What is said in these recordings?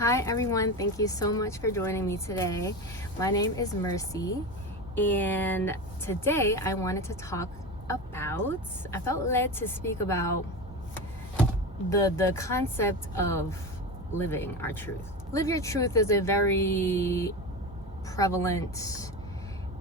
Hi everyone, thank you so much for joining me today. My name is Mercy, and today I wanted to talk about, I felt led to speak about the concept of living our truth. Live your truth is a very prevalent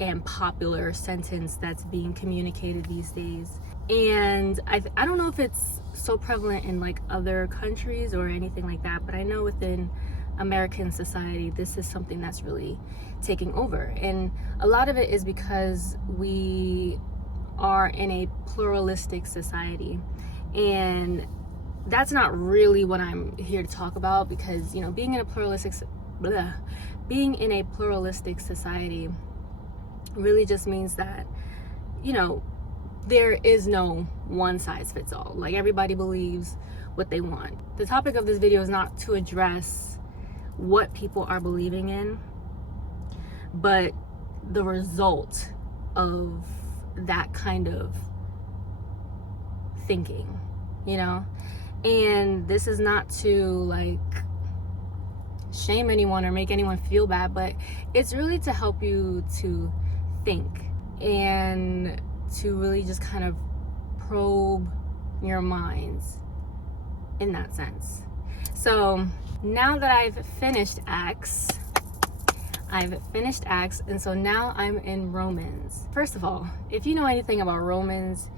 and popular sentence that's being communicated these days. And I don't know if it's so prevalent in like other countries or anything like that, but I know within American society, this is something that's really taking over. And a lot of it is because we are in a pluralistic society. And that's not really what I'm here to talk about, because, you know, being in a pluralistic society really just means that, you know, there is no one size fits all. Like, everybody believes what they want. The topic of this video is not to address what people are believing in, but the result of that kind of thinking, you know? And this is not to like shame anyone or make anyone feel bad, but it's really to help you to think and to really just kind of probe your minds in that sense. So now that I've finished Acts, and so now I'm in Romans. First of all, if you know anything about Romans,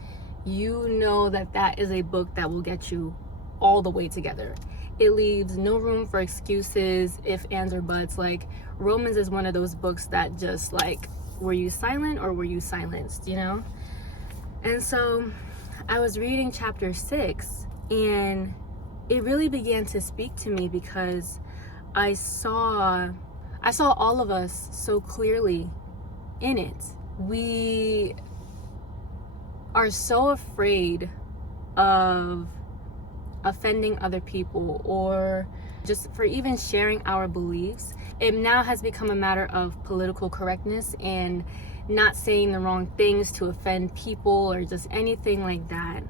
you know that that is a book that will get you all the way together. It leaves no room for excuses, ifs, ands, or buts. Like, Romans is one of those books that just like, were you silent or were you silenced, you know? And so I was reading chapter 6, and it really began to speak to me because I saw all of us so clearly in it. We are so afraid of offending other people, or just for even sharing our beliefs. It now has become a matter of political correctness and not saying the wrong things to offend people or just anything like that.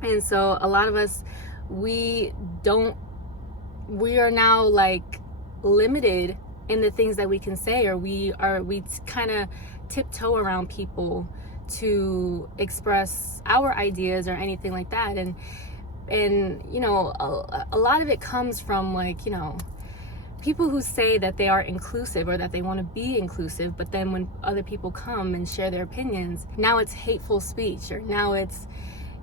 And so a lot of us, we are now like limited in the things that we can say, or we kind of tiptoe around people to express our ideas or anything like that. And you know, a lot of it comes from, like, you know, people who say that they are inclusive or that they want to be inclusive, but then when other people come and share their opinions, now it's hateful speech, or now it's,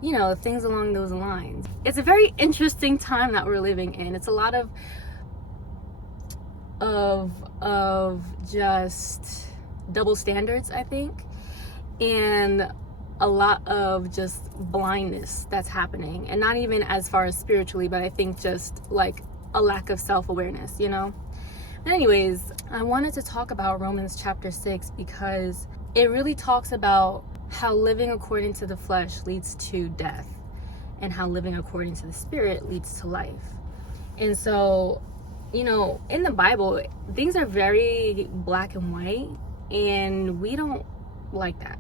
you know, things along those lines. It's a very interesting time that we're living in. It's a lot of just double standards, I think, and a lot of just blindness that's happening. And not even as far as spiritually, but I think just like a lack of self-awareness, you know? But anyways, I wanted to talk about Romans chapter 6 because it really talks about how living according to the flesh leads to death, and how living according to the spirit leads to life. And so, you know, in the Bible, things are very black and white, and we don't like that.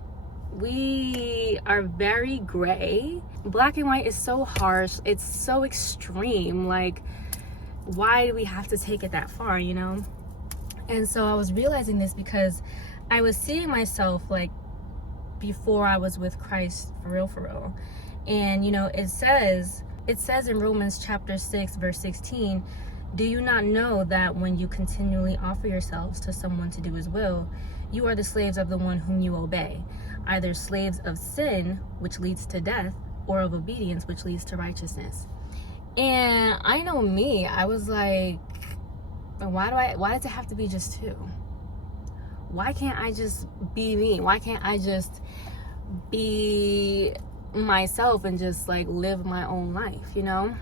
We are very gray. Black and white is so harsh. It's so extreme. Like, why do we have to take it that far, you know? And so I was realizing this because I was seeing myself like before I was with Christ, for real. And, you know, it says in Romans chapter 6 verse 16, do you not know that when you continually offer yourselves to someone to do his will, you are the slaves of the one whom you obey, either slaves of sin, which leads to death, or of obedience, which leads to righteousness. And I know me, I was like, why does it have to be just two? Why can't I just be me? Why can't I just be myself and just like live my own life, you know?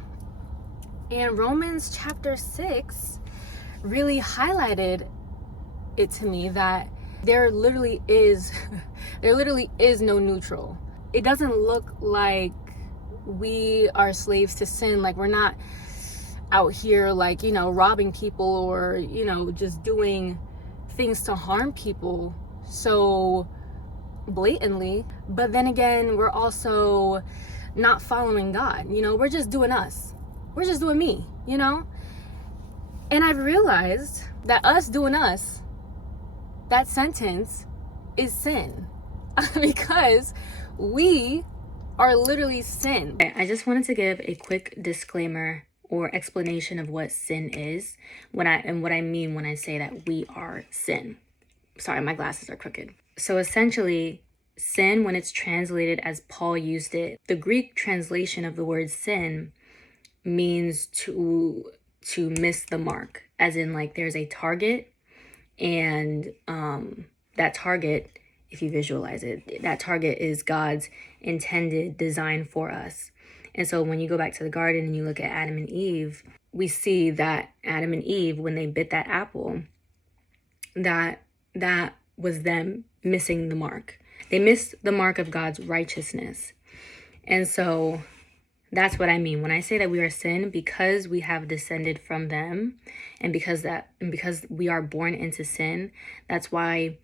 And Romans chapter 6 really highlighted it to me that there literally is no neutral. It doesn't look like we are slaves to sin. Like, we're not out here like, you know, robbing people or, you know, just doing things to harm people so blatantly. But then again, we're also not following God. You know, we're just doing us. We're just doing me, you know? And I've realized that us doing us, that sentence is sin. Because we are literally sin. I just wanted to give a quick disclaimer or explanation of what sin is, what I mean when I say that we are sin. Sorry, my glasses are crooked. So essentially, sin, when it's translated as Paul used it, the Greek translation of the word sin means to miss the mark, as in like there's a target, and that target, if you visualize it, that target is God's intended design for us. And so when you go back to the garden and you look at Adam and Eve, we see that Adam and Eve, when they bit that apple, that was them missing the mark. They missed the mark of God's righteousness. And so that's what I mean when I say that we are sin, because we have descended from them, and because we are born into sin. That's why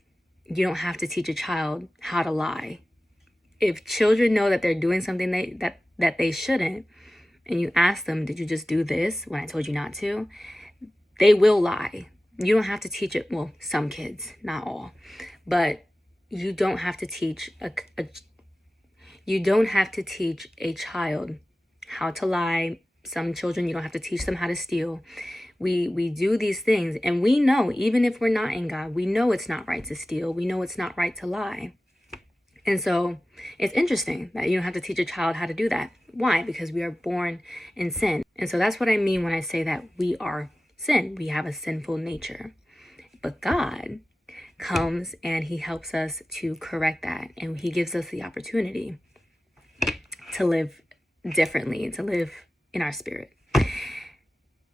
you don't have to teach a child how to lie. If children know that they're doing something that they shouldn't, and you ask them, did you just do this when I told you not to? They will lie. You don't have to teach it. Well, some kids, not all, but you don't have to teach a child how to lie. Some children, you don't have to teach them how to steal. We do these things, and we know, even if we're not in God, we know it's not right to steal. We know it's not right to lie. And so it's interesting that you don't have to teach a child how to do that. Why? Because we are born in sin. And so that's what I mean when I say that we are sin. We have a sinful nature. But God comes and he helps us to correct that. And he gives us the opportunity to live differently, to live in our spirit.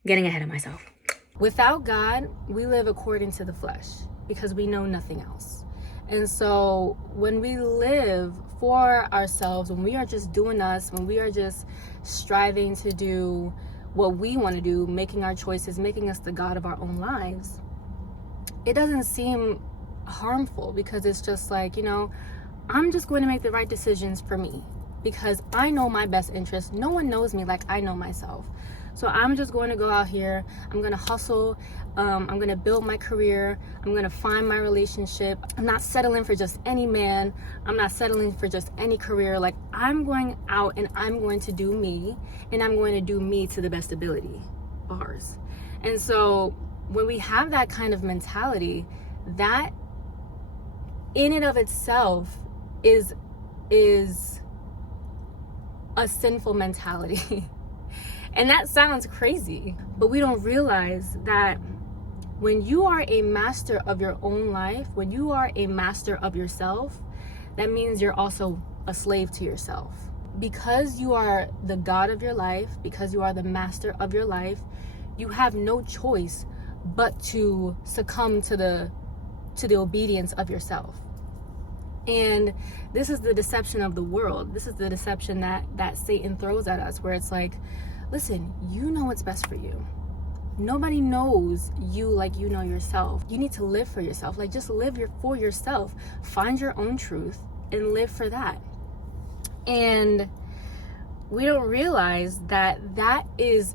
Getting ahead of myself. Without God, we live according to the flesh because we know nothing else. And so when we live for ourselves, when we are just doing us, when we are just striving to do what we want to do, making our choices, making us the God of our own lives, it doesn't seem harmful, because it's just like, I'm just going to make the right decisions for me because I know my best interest. No one knows me like I know myself. So I'm just going to go out here. I'm going to hustle. I'm going to build my career. I'm going to find my relationship. I'm not settling for just any man. I'm not settling for just any career. Like, I'm going out and I'm going to do me, and I'm going to do me to the best ability. Bars. And so when we have that kind of mentality, that in and of itself is a sinful mentality. And that sounds crazy, but we don't realize that when you are a master of your own life, when you are a master of yourself, that means you're also a slave to yourself. Because you are the God of your life, because you are the master of your life, you have no choice but to succumb to the obedience of yourself. And this is the deception of the world. This is the deception that Satan throws at us, where it's like, listen, you know what's best for you. Nobody knows you like you know yourself. You need to live for yourself. Like, just live for yourself. Find your own truth and live for that. And we don't realize that is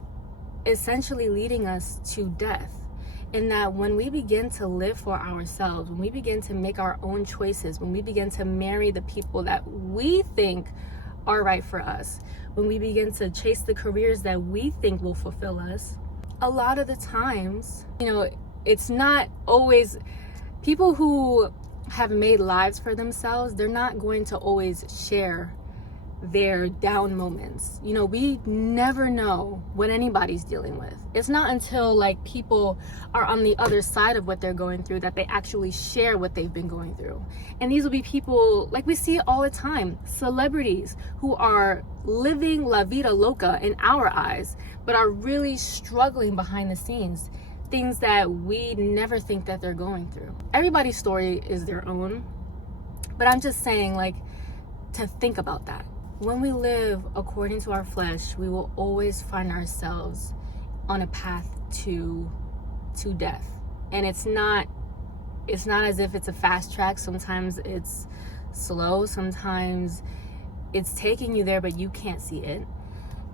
essentially leading us to death. And that when we begin to live for ourselves, when we begin to make our own choices, when we begin to marry the people that we think are right for us, when we begin to chase the careers that we think will fulfill us, a lot of the times, it's not always people who have made lives for themselves. They're not going to always share their down moments. We never know what anybody's dealing with. It's not until people are on the other side of what they're going through that they actually share what they've been going through. And these will be people, like we see all the time, celebrities who are living la vida loca in our eyes, but are really struggling behind the scenes, things that we never think that they're going through. Everybody's story is their own, but I'm just saying, to think about that. When we live according to our flesh, we will always find ourselves on a path to death. And it's not as if it's a fast track. Sometimes it's slow. Sometimes it's taking you there, but you can't see it.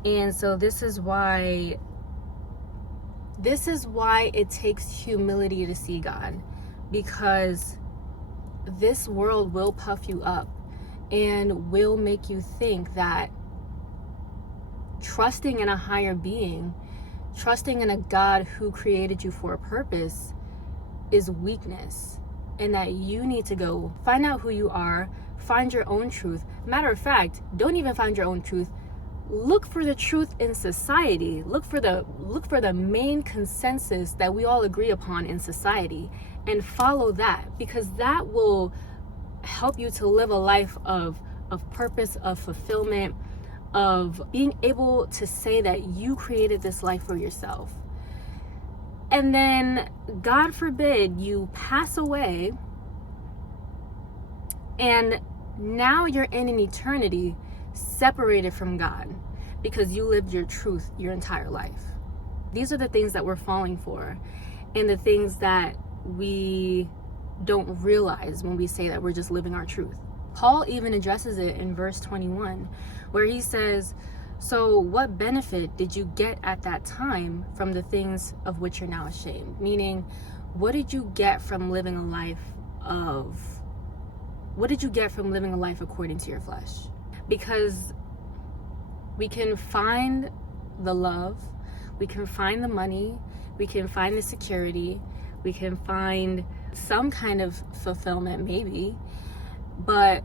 And so this is why This is why it takes humility to see God, because this world will puff you up and will make you think that trusting in a higher being, trusting in a God who created you for a purpose, is weakness, and that you need to go find out who you are, find your own truth. Matter of fact, don't even find your own truth. Look for the truth in society. Look for the main consensus that we all agree upon in society, and follow that, because that will help you to live a life of purpose, of fulfillment, of being able to say that you created this life for yourself. And then, God forbid, you pass away, and now you're in an eternity separated from God because you lived your truth your entire life. These are the things that we're falling for, and the things that we don't realize when we say that we're just living our truth. Paul even addresses it in verse 21, where he says, so what benefit did you get at that time from the things of which you're now ashamed? Meaning, what did you get from living a life according to your flesh? Because we can find the love, we can find the money, we can find the security, we can find some kind of fulfillment maybe, but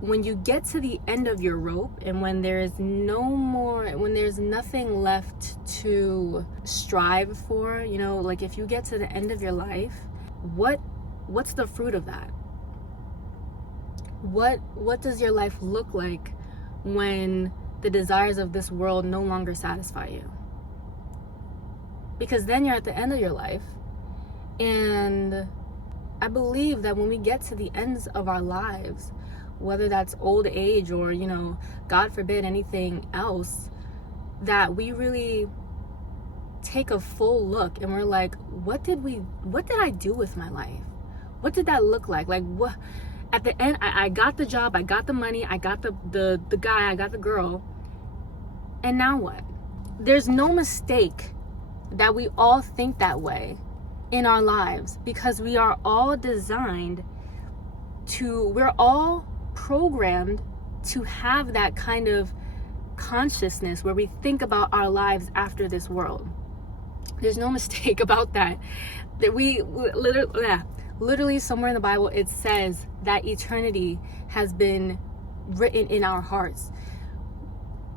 when you get to the end of your rope, and when there's nothing left to strive for, like if you get to the end of your life, what's the fruit of that? What does your life look like when the desires of this world no longer satisfy you? Because then you're at the end of your life, and I believe that when we get to the ends of our lives, whether that's old age or, God forbid, anything else, that we really take a full look and we're like, what did I do with my life? What did that look like? Like, what, at the end, I got the job, I got the money, I got the guy, I got the girl, and now what? There's no mistake that we all think that way in our lives, because we are all we're all programmed to have that kind of consciousness where we think about our lives after this world. There's no mistake about that. That we literally somewhere in the Bible it says that eternity has been written in our hearts.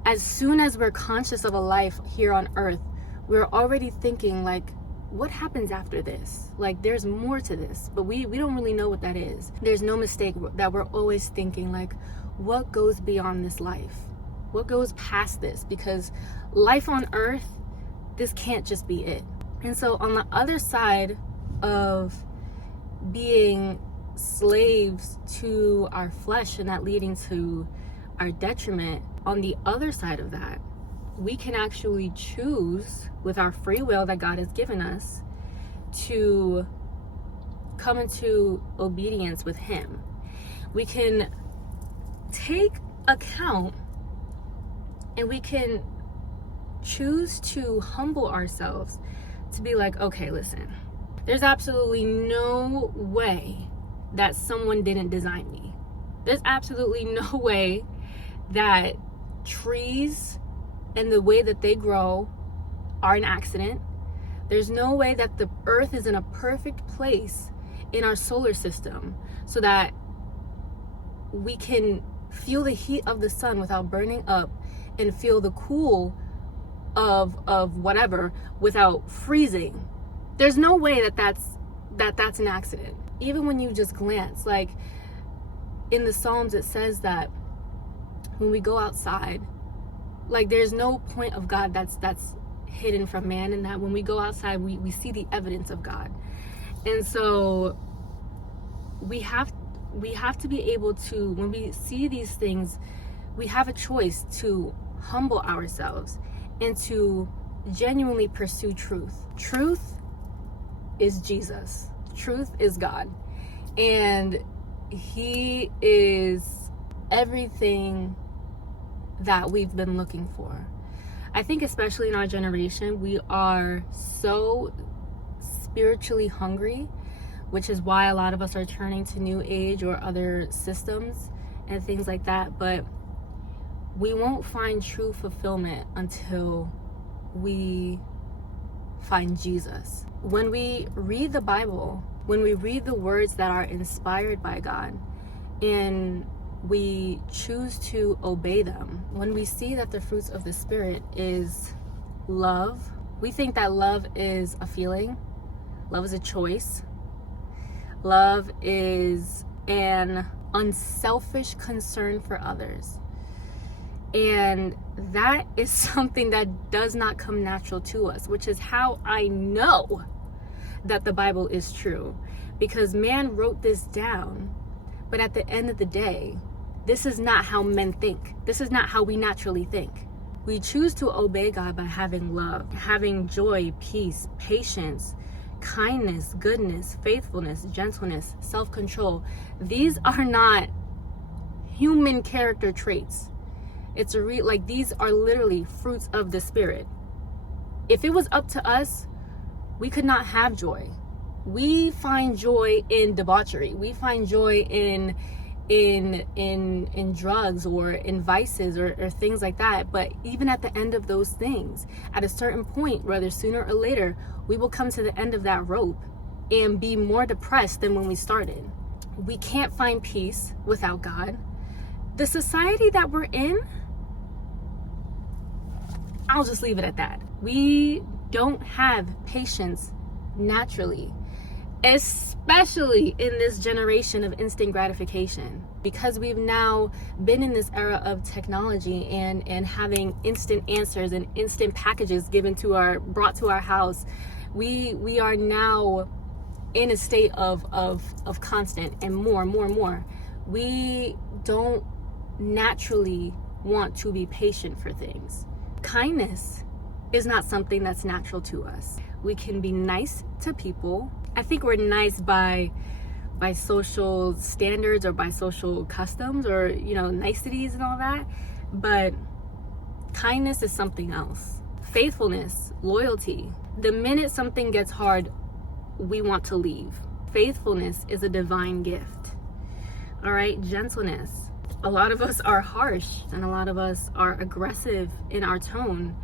As soon as we're conscious of a life here on earth, we're already thinking like, what happens after this? Like, there's more to this, but we don't really know what that is. There's no mistake that we're always thinking like, what goes beyond this life? What goes past this? Because life on earth, this can't just be it. And so on the other side of being slaves to our flesh and that leading to our detriment, on the other side of that, we can actually choose with our free will that God has given us to come into obedience with Him. We can take account and we can choose to humble ourselves to be like, okay, listen, there's absolutely no way that someone didn't design me. There's absolutely no way that trees and the way that they grow are an accident. There's no way that the earth is in a perfect place in our solar system so that we can feel the heat of the sun without burning up and feel the cool of whatever without freezing. There's no way that's an accident. Even when you just glance, like in the Psalms it says that when we go outside, like there's no point of God that's hidden from man, and that when we go outside we see the evidence of God. And so we have to be able to, when we see these things, we have a choice to humble ourselves and to genuinely pursue truth. Truth is Jesus. Truth is God. And He is everything that we've been looking for. I think especially in our generation, we are so spiritually hungry, which is why a lot of us are turning to New Age or other systems and things like that. But we won't find true fulfillment until we find Jesus. When we read the Bible, when we read the words that are inspired by God, and we choose to obey them, when we see that the fruits of the Spirit is love, we think that love is a feeling, love is a choice, love is an unselfish concern for others. And that is something that does not come natural to us, which is how I know that the Bible is true. Because man wrote this down, but at the end of the day, this is not how men think. This is not how we naturally think. We choose to obey God by having love, having joy, peace, patience, kindness, goodness, faithfulness, gentleness, self-control. These are not human character traits. It's like these are literally fruits of the Spirit. If it was up to us, we could not have joy. We find joy in debauchery. We find joy in drugs or in vices or things like that. But even at the end of those things, at a certain point, whether sooner or later, we will come to the end of that rope and be more depressed than when we started. We can't find peace without God. The society that we're in, I'll just leave it at that. We don't have patience naturally, especially in this generation of instant gratification, because we've now been in this era of technology and having instant answers and instant packages brought to our house. We are now in a state of constant and more. We don't naturally want to be patient for things. Kindness is not something that's natural to us. We can be nice to people. I think we're nice by social standards or by social customs or, niceties and all that. But kindness is something else. Faithfulness, loyalty. The minute something gets hard, we want to leave. Faithfulness is a divine gift. All right, gentleness. A lot of us are harsh and a lot of us are aggressive in our tone,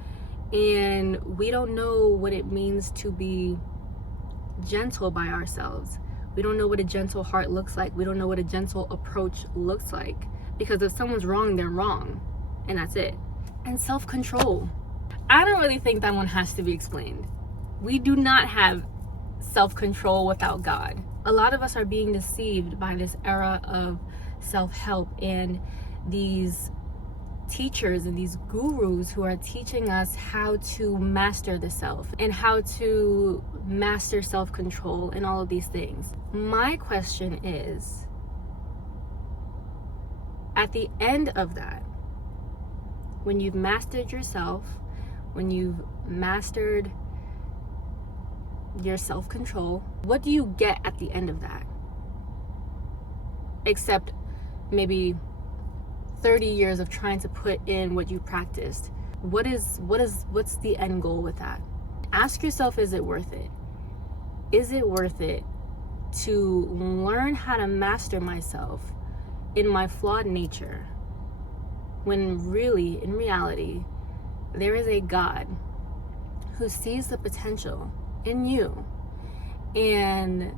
and we don't know what it means to be gentle by ourselves. We don't know what a gentle heart looks like. We don't know what a gentle approach looks like, because if someone's wrong, they're wrong, and that's it. And self-control. I don't really think that one has to be explained. We do not have self-control without God. A lot of us are being deceived by this era of self-help and these teachers and these gurus who are teaching us how to master the self and how to master self-control and all of these things. My question is, at the end of that, when you've mastered yourself, when you've mastered your self-control, what do you get at the end of that? Except maybe 30 years of trying to put in what you practiced. What's the end goal with that? Ask yourself, is it worth it? Is it worth it to learn how to master myself in my flawed nature, when really, in reality, there is a God who sees the potential in you and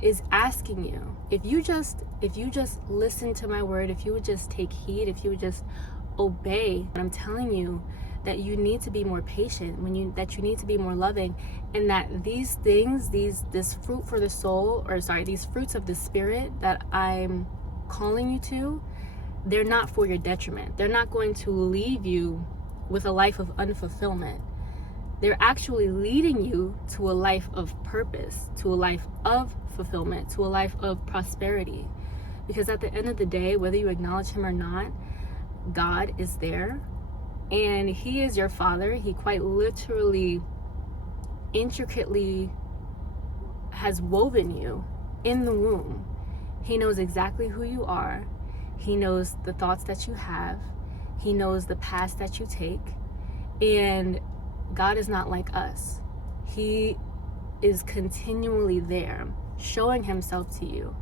is asking you, if you just listen to my word, if you would just take heed, if you would just obey, I'm telling you that you need to be more patient, that you need to be more loving, and that these things, this fruit for the soul, these fruits of the Spirit that I'm calling you to, they're not for your detriment. They're not going to leave you with a life of unfulfillment. They're actually leading you to a life of purpose, to a life of fulfillment, to a life of prosperity. Because at the end of the day, whether you acknowledge him or not, God is there, and he is your father. He quite literally, intricately has woven you in the womb. He knows exactly who you are. He knows the thoughts that you have. He knows the paths that you take. And God is not like us. He is continually there, showing himself to you,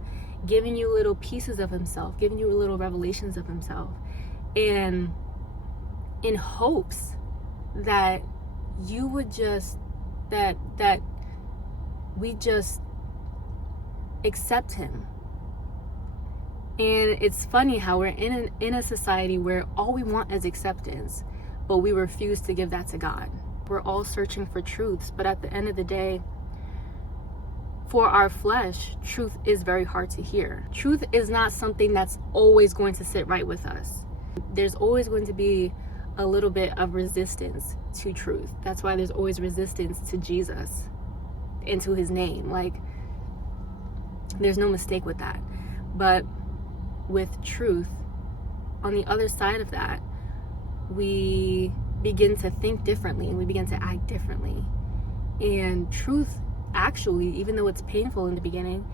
giving you little pieces of himself, giving you little revelations of himself, and in hopes that you would just, that we just accept him. And it's funny how we're in a society where all we want is acceptance, but we refuse to give that to God. We're all searching for truths, but at the end of the day, for our flesh, truth is very hard to hear. Truth is not something that's always going to sit right with us. There's always going to be a little bit of resistance to truth. That's why there's always resistance to Jesus and to his name. Like, there's no mistake with that. But with truth, on the other side of that, we begin to think differently and we begin to act differently. And truth, actually, even though it's painful in the beginning,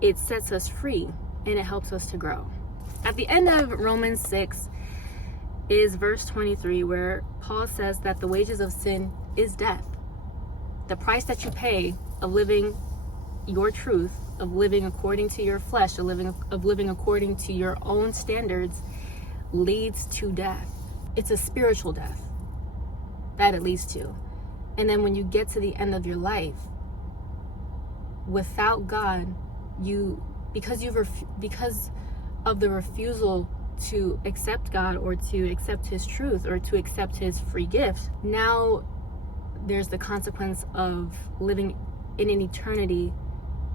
it sets us free and it helps us to grow. At the end of Romans 6 is verse 23, where Paul says that the wages of sin is death. The price that you pay of living your truth, of living according to your flesh, of living according to your own standards, leads to death. It's a spiritual death that it leads to. And then when you get to the end of your life, without God, because of the refusal to accept God or to accept his truth or to accept his free gift, now there's the consequence of living in an eternity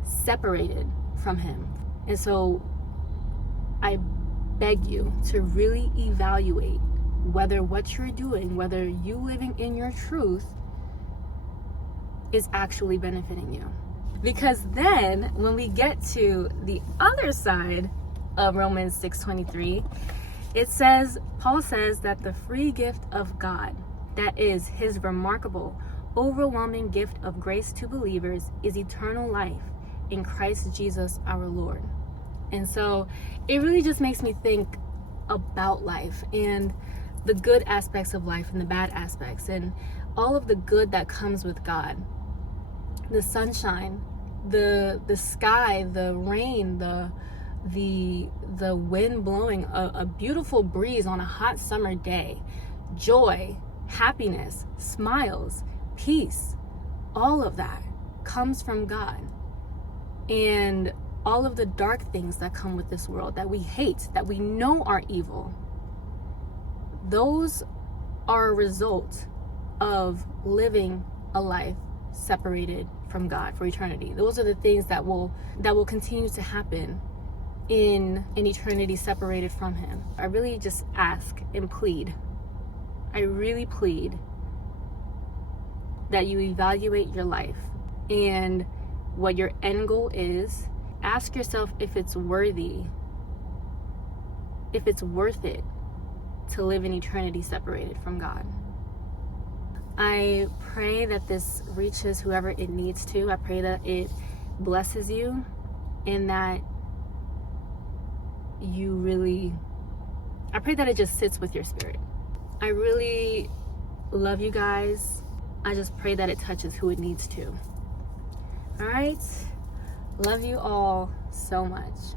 separated from him. And so I beg you to really evaluate whether what you're doing, whether you living in your truth is actually benefiting you. Because then when we get to the other side of Romans 6:23, it says, Paul says that the free gift of God, that is his remarkable, overwhelming gift of grace to believers, is eternal life in Christ Jesus our Lord. And so it really just makes me think about life and the good aspects of life and the bad aspects and all of the good that comes with God. The sunshine, the sky, the rain, the wind blowing, a beautiful breeze on a hot summer day, joy, happiness, smiles, peace, all of that comes from God. And all of the dark things that come with this world that we hate, that we know are evil, those are a result of living a life separated from God for eternity. Those are the things that will continue to happen in an eternity separated from him. I really just ask and plead, I really plead that you evaluate your life and what your end goal is. Ask yourself if it's worthy, if it's worth it to live in eternity separated from God. I pray that this reaches whoever it needs to. I pray that it blesses you and that I pray that it just sits with your spirit. I really love you guys. I just pray that it touches who it needs to. All right? Love you all so much.